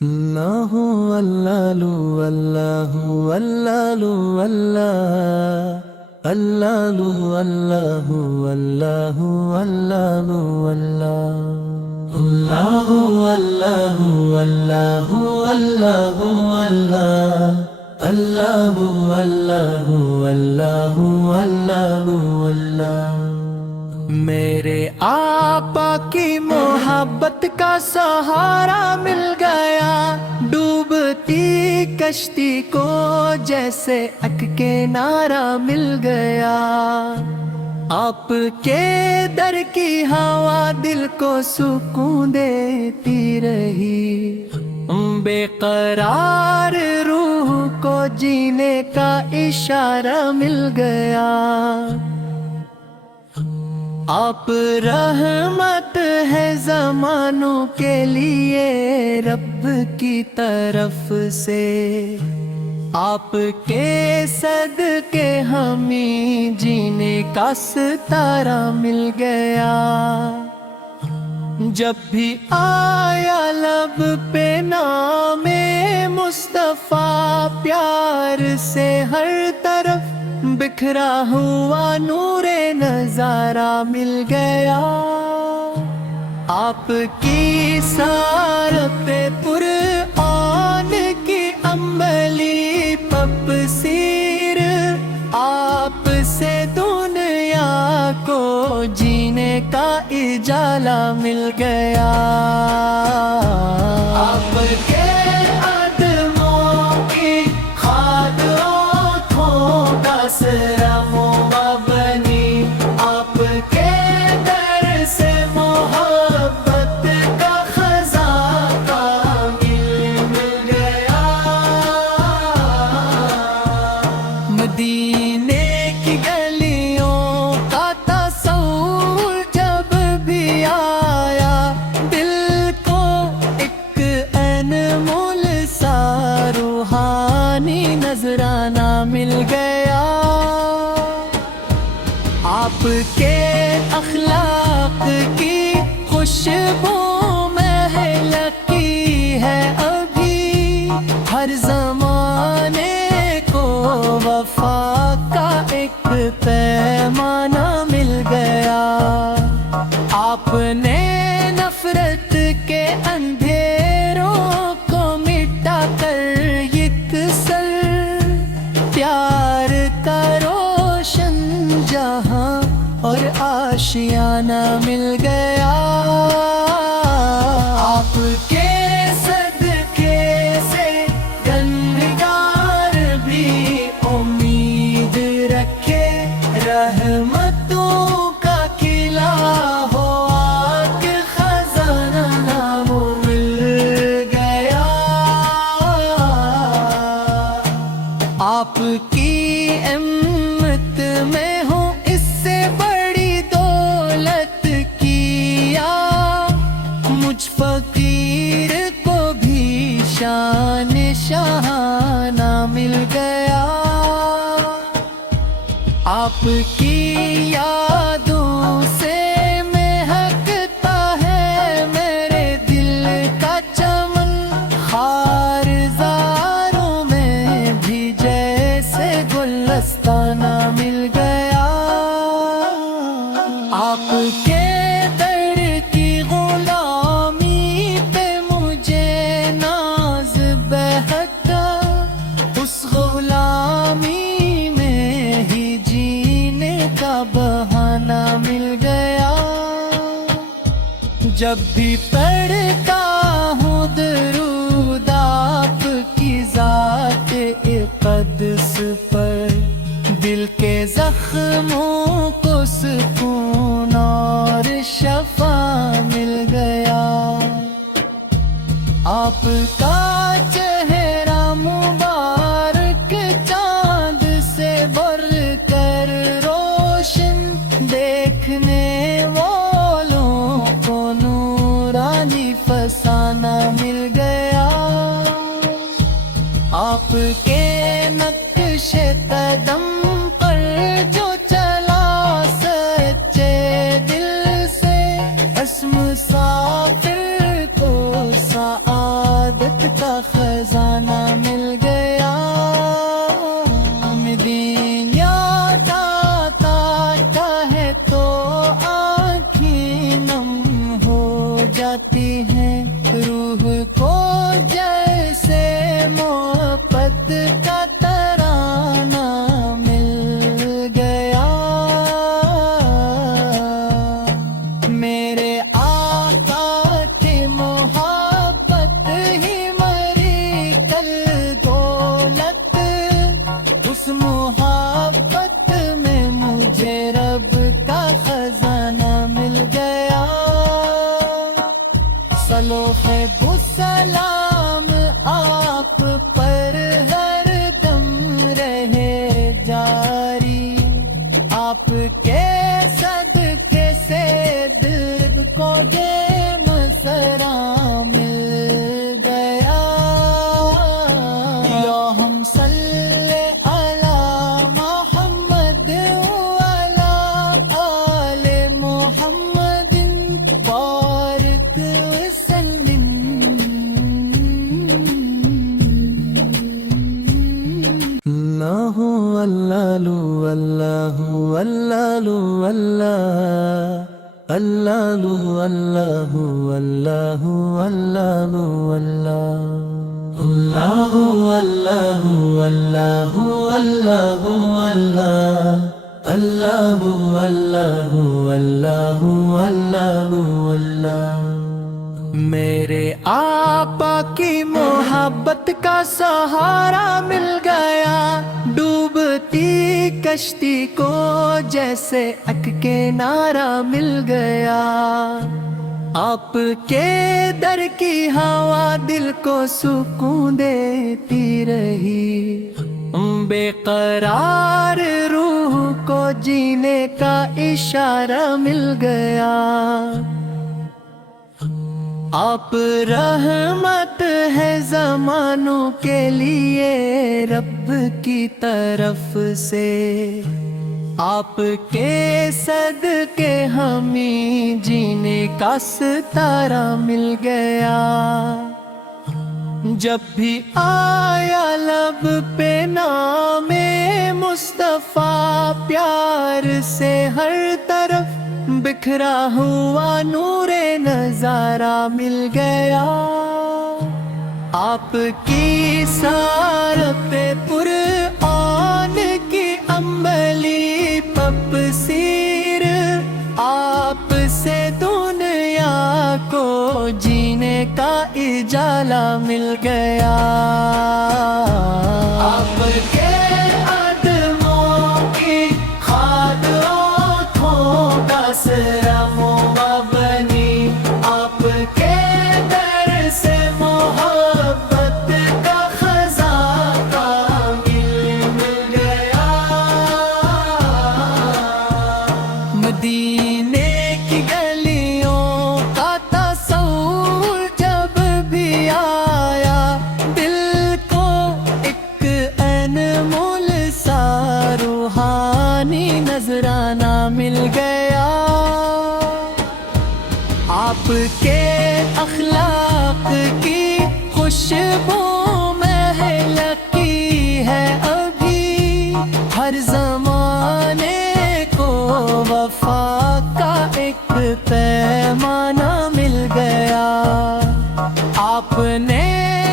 اللہ اللہ اللہ اللہ اللہ اللہ اللہ اللہ اللہ اللہ اللہ اللہ اللہ اللہ اللہ اللہ اللہ میرے آقا کی محبت کا سہارا مل گیا، ڈوبتی کشتی کو جیسے اک کے نعرہ مل گیا۔ آپ کے در کی ہوا دل کو سکون دیتی رہی، بے قرار روح کو جینے کا اشارہ مل گیا۔ آپ رحمت ہے زمانوں کے لیے رب کی طرف سے، آپ کے صدقے ہمیں جینے کا ستارہ مل گیا۔ جب بھی آیا لب پہ نام مصطفیٰ، پیار سے ہر طرف بکھرا ہوا نور نظارہ مل گیا۔ آپ کی سارت قرآن کی عملی تفسیر، آپ سے دنیا کو جینے کا اجالہ مل گیا۔ آپ کے بنی، آپ کے در سے محبت کا خزانہ مل گیا۔ مدینے کی گلیوں کا تصور جب بھی آیا، دل کو ایک انمول سا روحانی نذرانہ مل گیا۔ آپ کے اخلاق کی خوشبو مہلکی ہے ابھی، ہر زمانے کو وفا کا ایک پیمانہ مل گیا۔ آپ نے نفرت کے اندھیروں کو مٹا کر یکسر پیار کا روشن جہاں اور آشیانہ مل گیا۔ آپ کے صدقے سے گنہگار بھی امید رکھے، رحمتوں کا قلعہ ہو آج خزانہ وہ مل گیا۔ آپ کی امت میں ہو اس سے بڑی دولت کیا، مجھ فقیر کو بھی شان شاہانہ مل گیا۔ آپ کی یادوں سے مہکتا ہے میرے دل کا چمن، خارزاروں میں بھی جیسے گلستانہ مل گیا۔ آپ کے در کی غلامی پہ مجھے ناز بہتا، اس غلامی میں ہی جینے کا بہانہ مل گیا۔ جب بھی پڑھتا ہوں درود آپ کی ذات اقدس پر، دل کے زخموں کو سکون اور شفا مل گیا۔ آپ کا چہرہ مبارک چاند سے بڑھ کر روشن، دیکھنے والوں کو نورانی فسانہ مل گیا۔ آپ کے نقش قدم پر جو چلا سچے دل سے، اس مسافر کو سعادت کا خزانہ مل گیا مدینہ داتا چاہے تو آنکھیں نم ہو جاتی ہیں روح کو جیسے محبت کا ترانہ مل گیا میرے آقا کی محبت ہی مری کل دولت اس محبت میں مجھے رب کا خزانہ مل گیا صلوات و سلام آپ پر ہر دم رہے جاری آپ کے صدقے سے دل کو یہ مسرا مل گیا یا ہم صلی علی محمد وعلی آل محمد بارک وسلم اللہ اللہ اللہ اللہ اللہ اللہ اللہ اللہ اللہ اللہ اللہ اللہ اللہ اللہ اللہ میرے آقا کی محبت کا سہارا مل گیا ڈوبتی کشتی کو جیسے اک کے نعرہ مل گیا آپ کے در کی ہوا دل کو سکون دیتی رہی بے قرار روح کو جینے کا اشارہ مل گیا آپ رحمت ہے زمانوں کے لیے رب کی طرف سے آپ کے صدقے ہمیں جینے کا ستارہ مل گیا جب بھی آیا لب پہ نام مصطفیٰ پیار سے ہر طرف بکھرا ہوا نور نظارہ مل گیا آپ کی سارت قرآن کی عملی تفسیر آپ سے دنیا کو جینے کا اجالہ مل گیا آپ کے قدموں کی خاد آنکھوں کا سرم بنی آپ کے در سے محبت کا خزانہ مل گیا مدینے کی گلیوں کا تصور جب بھی آیا دل کو ایک انمول سا روحانی نذرانہ مل گیا آپ کے اخلاق کی خوشبو مہلکی ہے ابھی ہر زمانے کو وفا کا ایک پیمانہ مل گیا آپ نے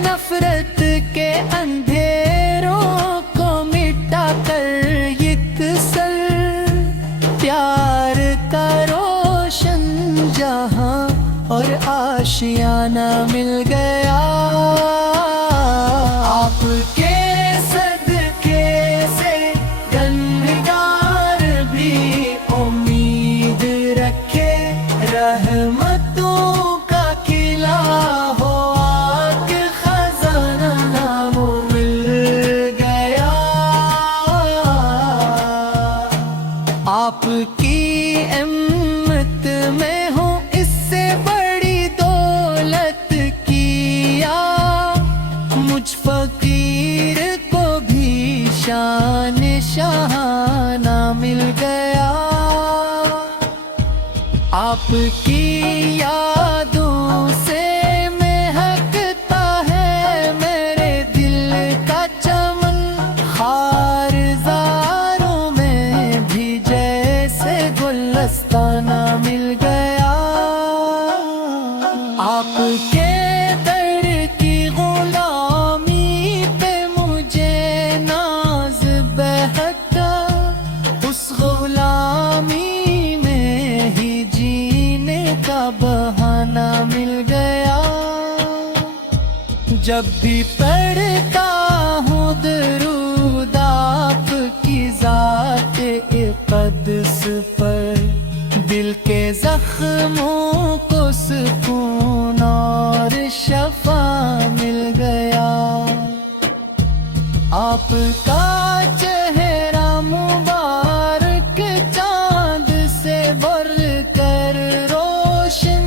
نفرت کے اندھیروں کو مٹا کر یکسر پیار کا روشن جہاں اور آشیانہ مل گیا آپ کے صدقے سے گنہگار بھی امید رکھے رحمتوں کا قلعہ ہو آگ خزانہ نام مل گیا آپ کی امت میں ہوں اس سے بڑی دولت کیا مجھ فقیر کو بھی شان شاہانہ مل گیا آپ کی یادوں سے مہکتا ہے جب بھی پڑھتا ہوں درود آپ کی ذات اقدس پر، دل کے زخموں کو سکون اور شفا مل گیا۔ آپ کا چہرہ مبارک چاند سے بڑھ کر روشن،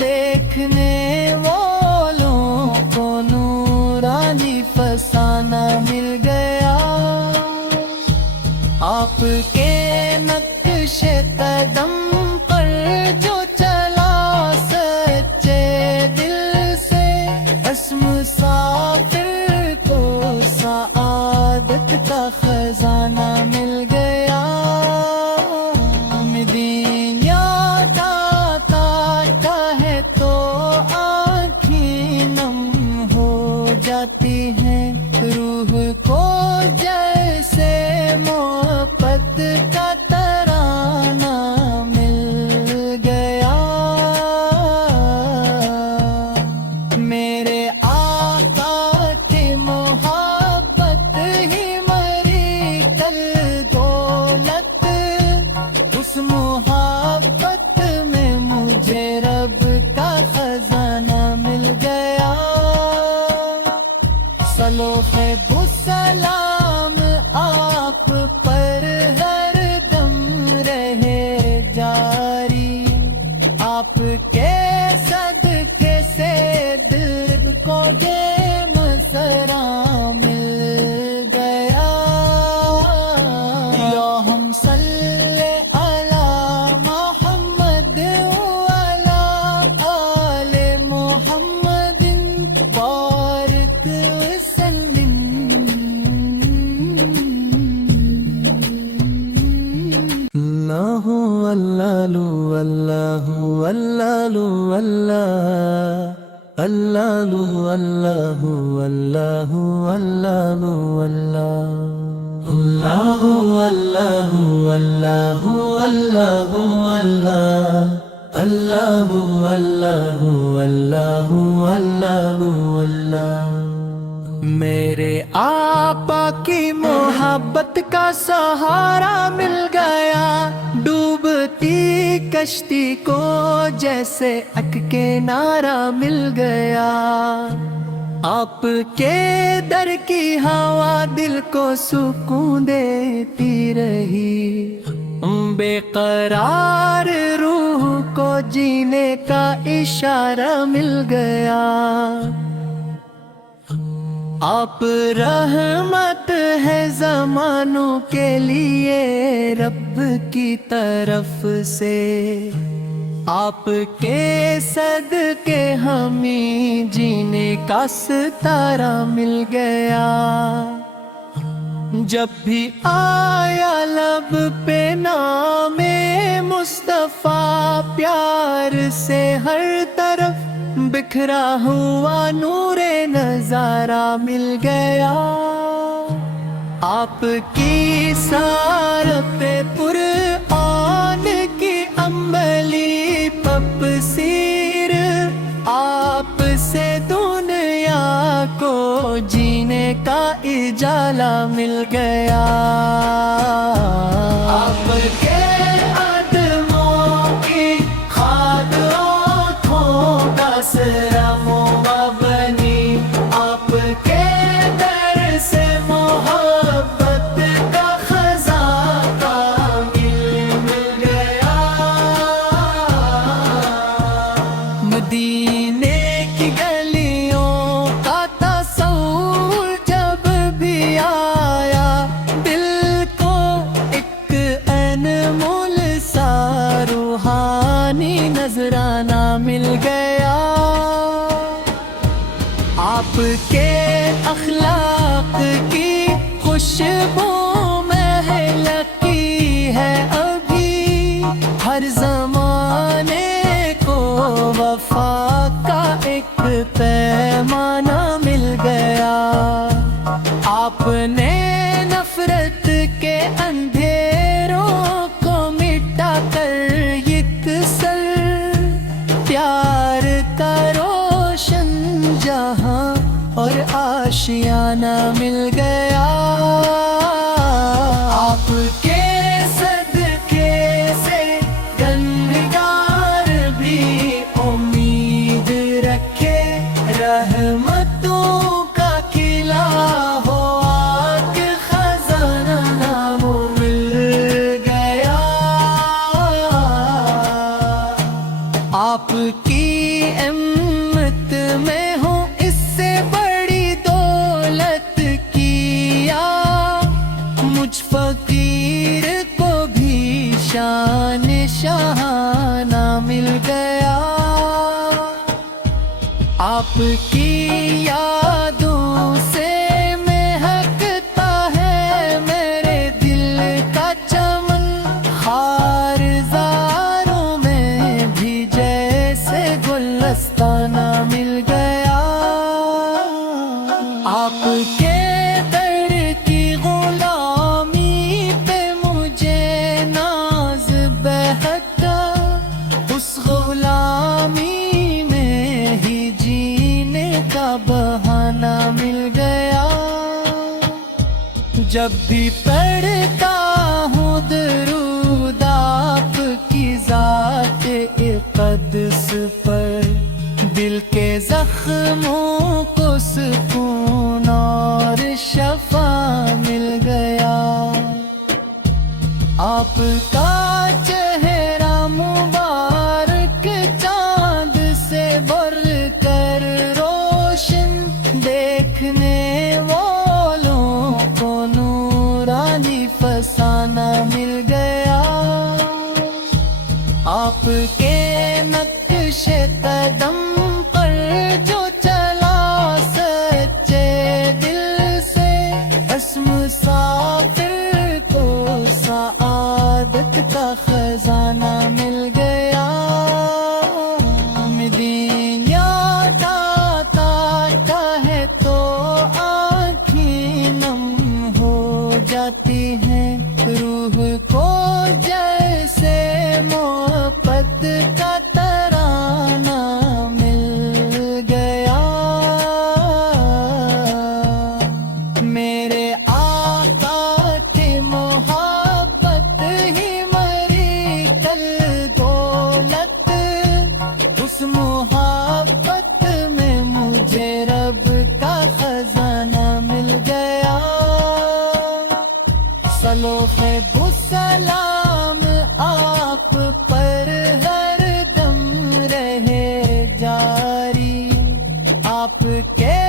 دیکھنے والوں کو نورانی فسانہ مل گیا۔ آپ کے نقش قدم پر جو چلا سچے دل سے، اس مسافر کو سعادت کا خزانہ مل گیا۔ دین یاد آتا ہے تو آنکھیں نم ہو جاتی ہیں، روح کو جیسے محبت کا ترانہ مل گیا۔ میرے آقا کی محبت ہی میری کل دولت، اس محبت میں مجھے رب کا خزانہ مل گیا۔ سلو خیب السلام آپ پر ہر دم رہے جاری، آپ کے صدقے سے دل کو یہ مسرا مل گیا۔ اللہم صلی علی محمد وعلی آل محمد بارک وسلم۔ اللہ اللہ اللہ اللہ اللہ اللہ اللہ اللہ اللہ اللہ اللہ اللہ اللہ اللہ اللہ اللہ اللہ۔ میرے آقا کی محبت کا سہارا مل گیا، ڈوبتی کشتی کو جیسے اک کے نعرہ مل گیا۔ آپ کے در کی ہوا دل کو سکون دیتی رہی، بے قرار روح کو جینے کا اشارہ مل گیا۔ آپ رحمت ہے زمانوں کے لیے رب کی طرف سے، آپ کے صدقے ہمیں جینے کا ستارہ مل گیا۔ جب بھی آیا لب پہ نام مصطفیٰ، پیار سے ہر طرف بکھرا ہوا نور نظارہ مل گیا۔ آپ کی سارت قرآن کی عملی تفسیر، آپ سے دنیا کو جینے کا اجالہ مل گیا۔ آپ کے قدموں کی خاد آنکھوں کا سرم بنی، آپ کے در سے محبت کا خزانہ مل گیا۔ مدینے کی گلیوں کا تصور جب بھی آیا، دل کو ایک انمول سا روحانی نذرانہ مل گیا۔ آپ کے اخلاق کی خوشبو مہلکی ہے ابھی، ہر زمانے کو وفا کا ایک پیمانہ مل گیا۔ آپ نے نفرت کے اندھیروں کو مٹا کر یکسر پیار کا روشن جہاں اور آشیانہ مل گیا آپ کے صدقے سے گنہگار بھی امید رکھے رحمتوں کا قلعہ ہو آگ خزانہ وہ مل گیا آپ کی امت میں ہوں اس سے بڑی دولت کیا مجھ فقیر کو بھی شان شاہانہ مل گیا آپ کی یادوں سے مہکتا ہے میرے دل کا چمن خارزاروں میں بھی جیسے گلستانہ مل گیا آپ کے در کی غلامی پہ مجھے ناز بہتا اس غلامی میں ہی جینے کا بہانہ مل گیا جب بھی پڑھتا ہوں درود آپ کی ذات اقدس پر دل کے زخموں کو سکون اور شفا مل گیا آپ کا چہرہ مبارک چاند سے بر کر روشن دیکھنے والوں کو نورانی فسانہ مل گیا آپ کے نقش قدم پر جو چلا سچے دل سے اس مسافر کو سعادت کا خزانہ مل گیا دین یاد آتا ہے تو آنکھیں نم ہو جاتی ہیں روح کو جیسے محبت کا ترانہ مل گیا میرے آقا کی محبت ہی مری کل دولت اس محبت میں مجھے رب کا خزانہ مل گیا صلوات و سلام آپ پر ہر دم رہے جاری آپ کے